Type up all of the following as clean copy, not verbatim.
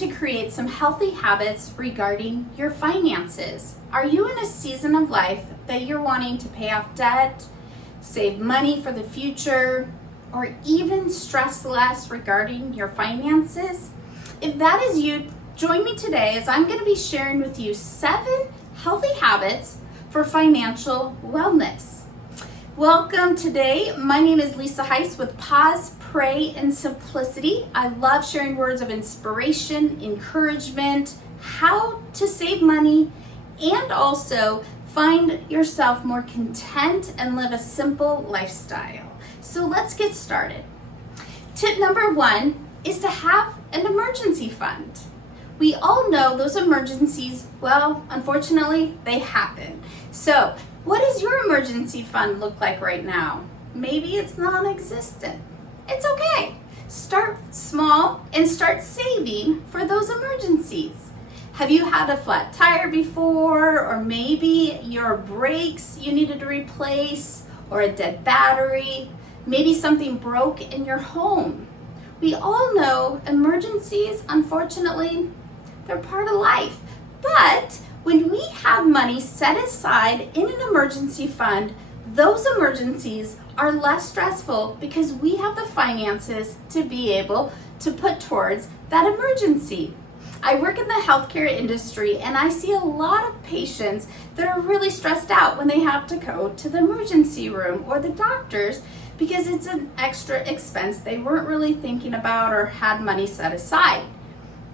to create some healthy habits regarding your finances. Are you in a season of life that you're wanting to pay off debt, save money for the future, or even stress less regarding your finances? If that is you, join me today as I'm going to be sharing with you 7 healthy habits for financial wellness. Welcome today. My name is Hice with Pause, Pray, and Simplicity. I love sharing words of inspiration, encouragement, how to save money, and also find yourself more content and live a simple lifestyle. So let's get started. Tip number 1 is to have an emergency fund. We all know those emergencies, well, unfortunately, they happen. So what does your emergency fund look like right now? Maybe it's non-existent. It's okay. Start small and start saving for those emergencies. Have you had a flat tire before, or maybe your brakes you needed to replace, or a dead battery? Maybe something broke in your home. We all know emergencies, unfortunately, they're part of life. But when we have money set aside in an emergency fund, those emergencies are less stressful because we have the finances to be able to put towards that emergency. I work in the healthcare industry and I see a lot of patients that are really stressed out when they have to go to the emergency room or the doctors because it's an extra expense they weren't really thinking about or had money set aside.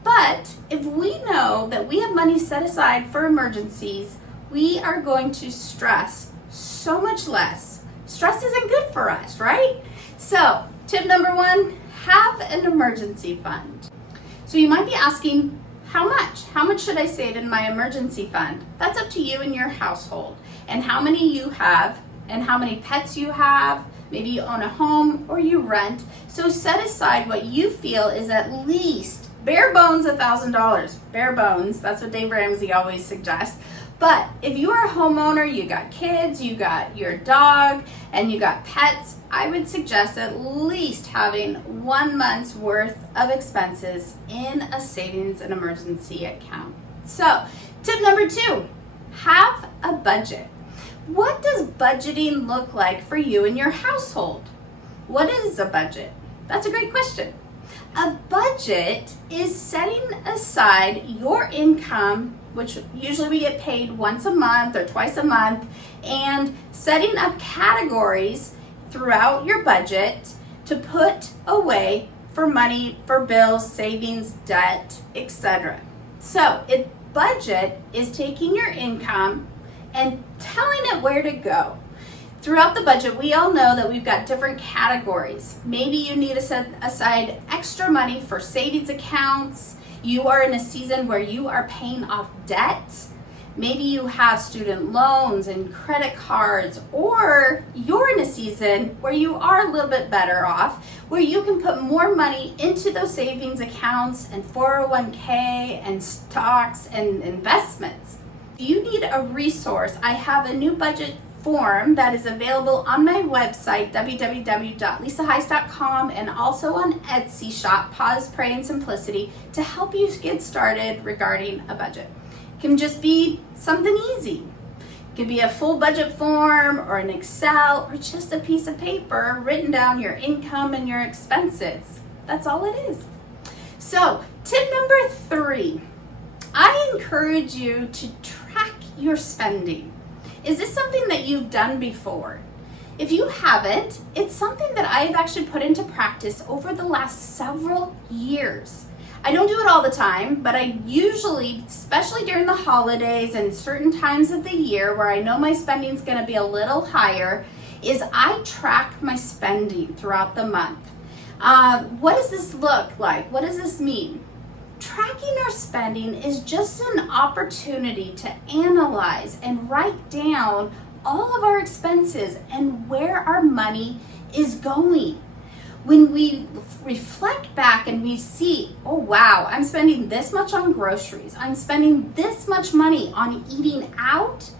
But if we know that we have money set aside for emergencies, we are going to stress so much less. Stress isn't good for us, right? So, tip number 1, have an emergency fund. So you might be asking, how much? How much should I save in my emergency fund? That's up to you and your household, and how many you have, and how many pets you have. Maybe you own a home or you rent. So set aside what you feel is at least bare bones $1,000. Bare bones, that's what Dave Ramsey always suggests. But if you are a homeowner, you got kids, you got your dog, and you got pets, I would suggest at least having 1 month's worth of expenses in a savings and emergency account. So, tip number 2, have a budget. What does budgeting look like for you and your household? What is a budget? That's a great question. A budget is setting aside your income, which usually we get paid once a month or twice a month, and setting up categories throughout your budget to put away for money, for bills, savings, debt, etc. So a budget is taking your income and telling it where to go. Throughout the budget, we all know that we've got different categories. Maybe you need to set aside extra money for savings accounts. You are in a season where you are paying off debt. Maybe you have student loans and credit cards, or you're in a season where you are a little bit better off, where you can put more money into those savings accounts and 401k and stocks and investments. If you need a resource, I have a new budget form that is available on my website, www.lisahice.com, and also on Etsy shop, Pause, Pray, and Simplicity, to help you get started regarding a budget. It can just be something easy. It could be a full budget form or an Excel or just a piece of paper written down your income and your expenses. That's all it is. So, tip number 3, I encourage you to track your spending. Is this something that you've done before? If you haven't, it's something that I've actually put into practice over the last several years. I don't do it all the time, but I usually, especially during the holidays and certain times of the year where I know my spending is going to be a little higher, is I track my spending throughout the month. What does this look like? What does this mean? Tracking our spending is just an opportunity to analyze and write down all of our expenses and where our money is going. When we reflect back and we see, oh wow, I'm spending this much on groceries, I'm spending this much money on eating out,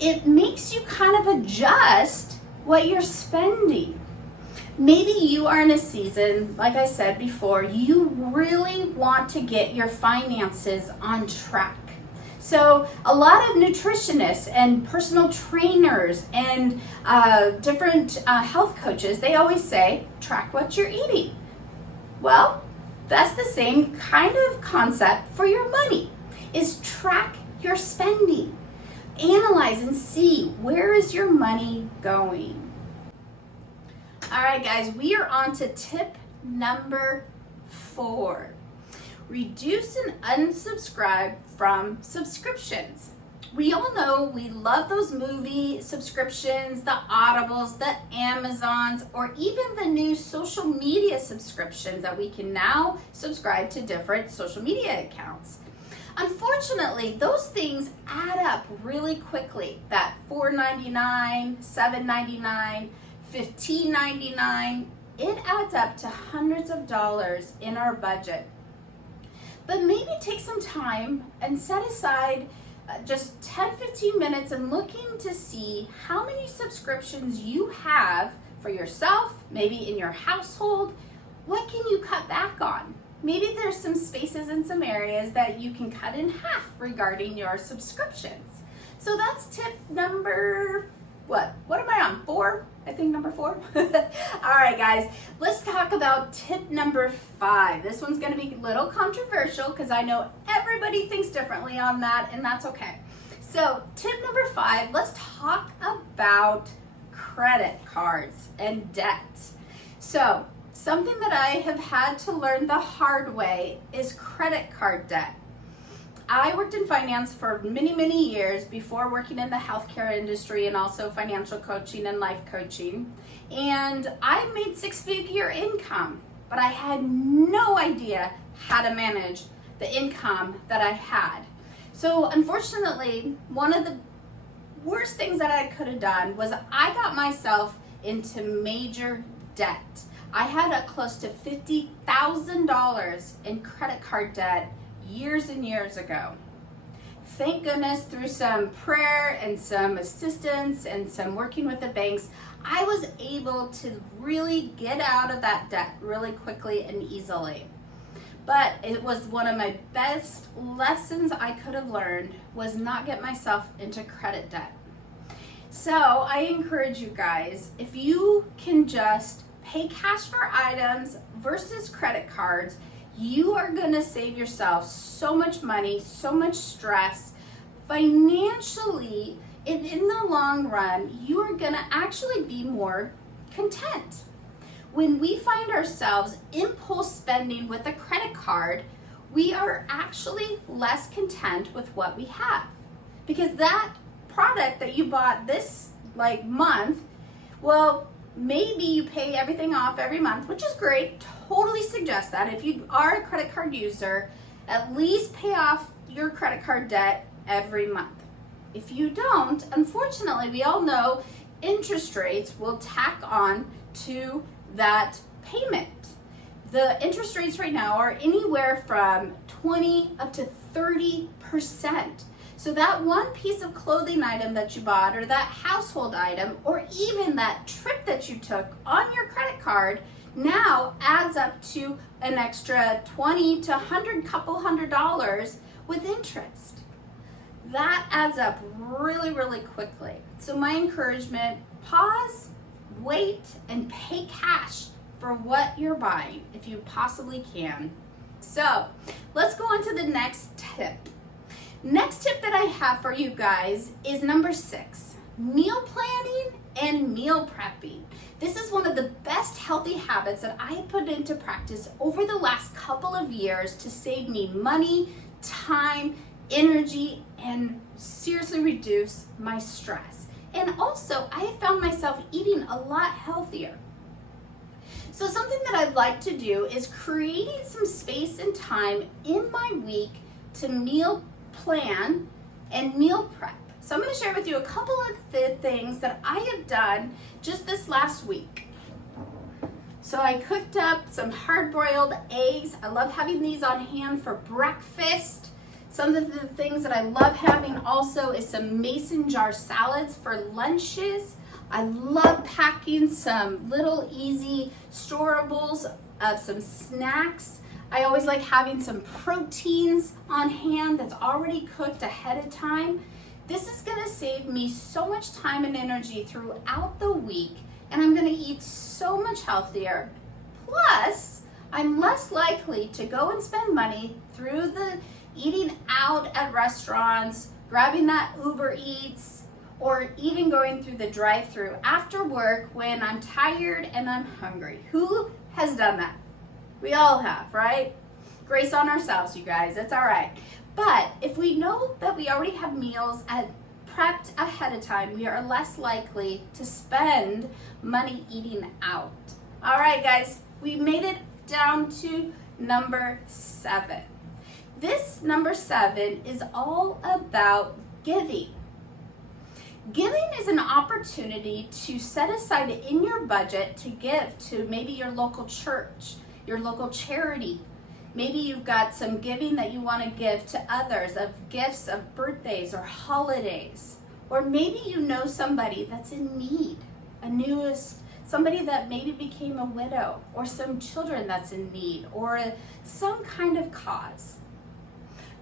it makes you kind of adjust what you're spending. Maybe you are in a season, like I said before, you really want to get your finances on track. So a lot of nutritionists and personal trainers and different health coaches, they always say, track what you're eating. Well, that's the same kind of concept for your money, is track your spending. Analyze and see, where is your money going? All right, guys, we are on to tip number 4. Reduce and unsubscribe from subscriptions. We all know we love those movie subscriptions, the Audibles, the Amazons, or even the new social media subscriptions that we can now subscribe to different social media accounts. Unfortunately, those things add up really quickly. That $4.99, $7.99, $15.99, it adds up to hundreds of dollars in our budget. But maybe take some time and set aside just 10-15 minutes and looking to see how many subscriptions you have for yourself, maybe in your household. What can you cut back on? Maybe there's some spaces in some areas that you can cut in half regarding your subscriptions. So that's tip number, what am I on? 4? I think number 4. All right, guys, let's talk about tip number 5. This one's going to be a little controversial because I know everybody thinks differently on that, and that's okay. So tip number 5, let's talk about credit cards and debt. So something that I have had to learn the hard way is credit card debt. I worked in finance for many, many years before working in the healthcare industry and also financial coaching and life coaching. And I made 6-figure income, but I had no idea how to manage the income that I had. So unfortunately, one of the worst things that I could have done was I got myself into major debt. I had close to $50,000 in credit card debt years and years ago. Thank goodness, through some prayer and some assistance and some working with the banks, I was able to really get out of that debt really quickly and easily. But it was one of my best lessons I could have learned, was not get myself into credit debt. So I encourage you guys, if you can just pay cash for items versus credit cards, you are going to save yourself so much money, so much stress. Financially, in the long run, you are going to actually be more content. When we find ourselves impulse spending with a credit card, we are actually less content with what we have. Because that product that you bought this month, well, maybe you pay everything off every month, which is great. Totally suggest that. If you are a credit card user, at least pay off your credit card debt every month. If you don't, unfortunately, we all know interest rates will tack on to that payment. The interest rates right now are anywhere from 20 up to 30%. So that one piece of clothing item that you bought, or that household item, or even that trip that you took on your credit card now adds up to an extra 20 to 100, couple $100 with interest. That adds up really, really quickly. So my encouragement, pause, wait, and pay cash for what you're buying if you possibly can. So let's go on to the next tip. Next tip that I have for you guys is number 6, meal planning and meal prepping. This is one of the best healthy habits that I have put into practice over the last couple of years to save me money, time, energy, and seriously reduce my stress. And also, I have found myself eating a lot healthier. So something that I'd like to do is creating some space and time in my week to meal plan and meal prep. So I'm going to share with you a couple of the things that I have done just this last week. So I cooked up some hard-boiled eggs. I love having these on hand for breakfast. Some of the things that I love having also is some mason jar salads for lunches. I love packing some little easy storables of some snacks. I always like having some proteins on hand that's already cooked ahead of time. This is gonna save me so much time and energy throughout the week, and I'm gonna eat so much healthier. Plus, I'm less likely to go and spend money through the eating out at restaurants, grabbing that Uber Eats, or even going through the drive-thru after work when I'm tired and I'm hungry. Who has done that? We all have, right? Grace on ourselves, you guys, it's all right. But if we know that we already have meals prepped ahead of time, we are less likely to spend money eating out. All right, guys, we made it down to number 7. This number 7 is all about giving. Giving is an opportunity to set aside in your budget to give to maybe your local church, your local charity. Maybe you've got some giving that you want to give to others, of gifts of birthdays or holidays. Or maybe you know somebody that's in need, somebody that maybe became a widow, or some children that's in need, or some kind of cause.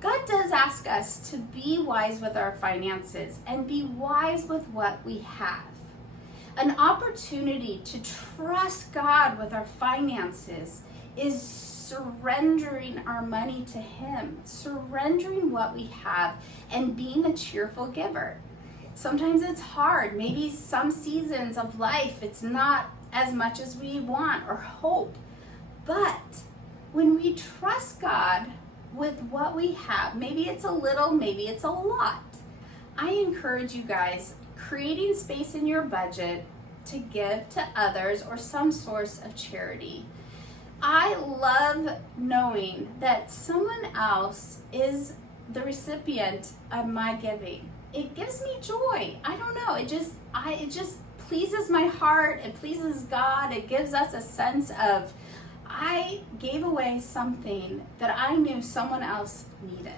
God does ask us to be wise with our finances and be wise with what we have. An opportunity to trust God with our finances is surrendering our money to Him, surrendering what we have, and being a cheerful giver. Sometimes it's hard. Maybe some seasons of life, it's not as much as we want or hope. But when we trust God with what we have, maybe it's a little, maybe it's a lot, I encourage you guys, creating space in your budget to give to others or some source of charity. I love knowing that someone else is the recipient of my giving. It gives me joy. I don't know. It just pleases my heart. It pleases God. It gives us a sense of, I gave away something that I knew someone else needed.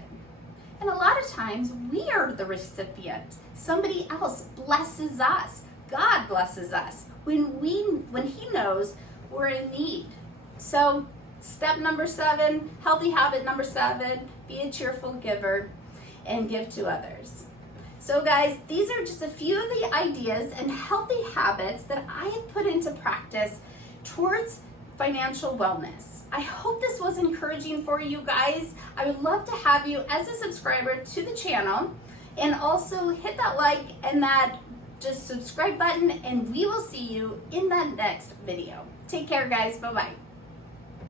And a lot of times we are the recipient. Somebody else blesses us. God blesses us when He knows we're in need. So step number 7, healthy habit number 7, be a cheerful giver and give to others. So guys, these are just a few of the ideas and healthy habits that I have put into practice towards financial wellness. I hope this was encouraging for you guys. I would love to have you as a subscriber to the channel, and also hit that like and that just subscribe button, and we will see you in that next video. Take care, guys. Bye-bye.